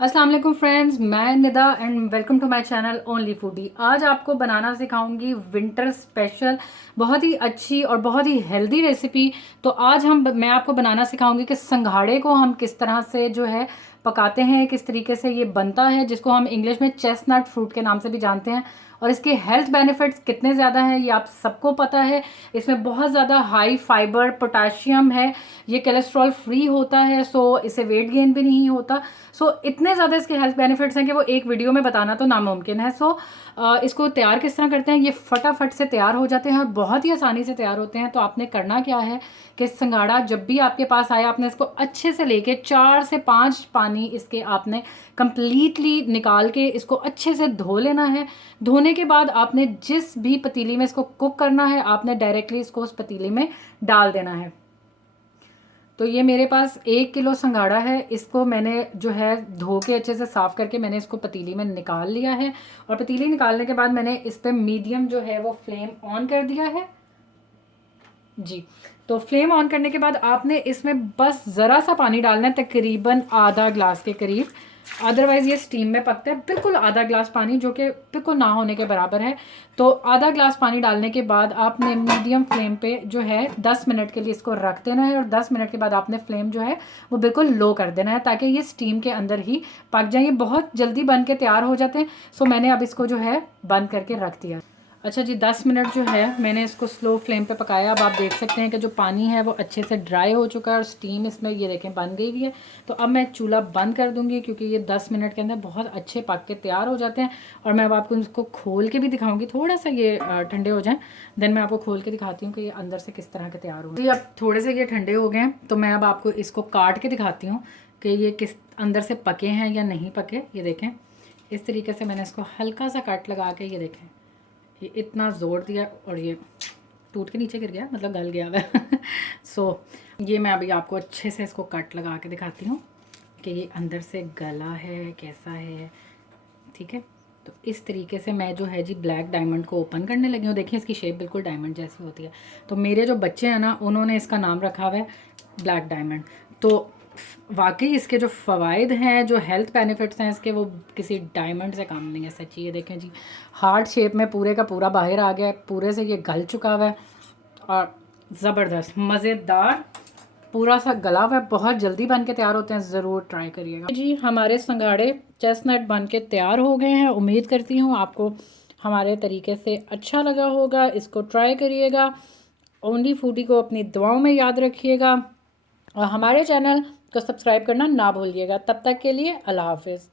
अस्सलाम वालेकुम फ्रेंड्स, मैं Nida and welcome to my channel only foodie. आज आपको बनाना सिखाऊंगी विंटर स्पेशल बहुत ही अच्छी और बहुत ही हेल्दी रेसिपी। तो आज मैं आपको बनाना सिखाऊंगी कि संघाड़े को हम किस तरह से जो है पकाते हैं, किस तरीके से ये बनता है, जिसको हम इंग्लिश में चेस्टनट फ्रूट के नाम से भी जानते हैं। और इसके हेल्थ बेनिफिट्स कितने ज़्यादा हैं ये आप सबको पता है। इसमें बहुत ज़्यादा हाई फाइबर पोटाशियम है, ये कोलेस्ट्रॉल फ्री होता है, सो इससे वेट गेन भी नहीं होता। सो इतने ज़्यादा इसके हेल्थ बेनिफिट्स हैं कि वो एक वीडियो में बताना तो नामुमकिन है। सो इसको तैयार किस तरह करते हैं, ये फटाफट से तैयार हो जाते हैं और बहुत ही आसानी से तैयार होते हैं। तो आपने करना क्या है कि संघाड़ा जब भी आपके पास आए, आपने इसको अच्छे से लेके 4 से 5 पानी इसके आपने कंप्लीटली निकाल के इसको अच्छे से धो लेना है। धोने के बाद आपने जिस भी पतीली में इसको कुक करना है, आपने डायरेक्टली इसको उस पतीली में डाल देना है। तो ये मेरे पास 1 किलो संघाड़ा है। इसको मैंने जो है धो के अच्छे से साफ़ करके मैंने इसको पतीली में निकाल लिया है। और पतीली निकालने के बाद मैंने इस पर मीडियम जो है वो फ्लेम ऑन कर दिया है जी। तो फ्लेम ऑन करने के बाद आपने इसमें बस ज़रा सा पानी डालना है, तकरीबन आधा ग्लास के करीब। अदरवाइज़ ये स्टीम में पकता है। बिल्कुल आधा ग्लास पानी, जो कि बिल्कुल ना होने के बराबर है। तो आधा ग्लास पानी डालने के बाद आपने मीडियम फ्लेम पे जो है 10 मिनट के लिए इसको रख देना है। और 10 मिनट के बाद आपने फ्लेम जो है वो बिल्कुल लो कर देना है, ताकि ये स्टीम के अंदर ही पक जाए। ये बहुत जल्दी बन के तैयार हो जाते हैं। सो मैंने अब इसको जो है बंद करके रख दिया। अच्छा जी, 10 मिनट जो है मैंने इसको स्लो फ्लेम पे पकाया। अब आप देख सकते हैं कि जो पानी है वो अच्छे से ड्राई हो चुका है और स्टीम इसमें ये देखें बन गई हुई है। तो अब मैं चूल्हा बंद कर दूंगी, क्योंकि ये 10 मिनट के अंदर बहुत अच्छे पक के तैयार हो जाते हैं। और मैं अब आपको इसको खोल के भी दिखाऊंगी, थोड़ा सा ये ठंडे हो जाएँ, देन मैं आपको खोल के दिखाती हूँ कि ये अंदर से किस तरह के तैयार हो। जी, अब थोड़े से ये ठंडे हो गए हैं, तो मैं अब आपको इसको काट के दिखाती हूँ कि ये किस अंदर से पके हैं या नहीं पके। ये देखें, इस तरीके से मैंने इसको हल्का सा कट लगा के, ये देखें, ये इतना ज़ोर दिया और ये टूट के नीचे गिर गया, मतलब गल गया हुआ सो ये मैं अभी आपको अच्छे से इसको कट लगा के दिखाती हूँ कि ये अंदर से गला है कैसा है। ठीक है, तो इस तरीके से मैं जो है जी ब्लैक डायमंड को ओपन करने लगी हूँ। देखिए इसकी शेप बिल्कुल डायमंड जैसी होती है। तो मेरे जो बच्चे हैं ना, उन्होंने इसका नाम रखा हुआ है ब्लैक डायमंड। तो वाकई इसके जो फ़वाइद हैं, जो हेल्थ बेनिफिट्स हैं इसके, वो किसी डायमंड से कम नहीं है सच्ची। ये देखें जी, हार्ट शेप में पूरे का पूरा बाहर आ गया है, पूरे से ये गल चुका हुआ है और ज़बरदस्त मज़ेदार पूरा सा गला हुआ है। बहुत जल्दी बन के तैयार होते हैं, ज़रूर ट्राई करिएगा जी। हमारे संघाड़े चेस्टनट बन के तैयार हो गए हैं। उम्मीद करती हूँ आपको हमारे तरीके से अच्छा लगा होगा। इसको ट्राई करिएगा। ओनली फूडी को अपनी दुआओं में याद रखिएगा और हमारे चैनल को सब्सक्राइब करना ना भूलिएगा। तब तक के लिए अल्लाह हाफिज़।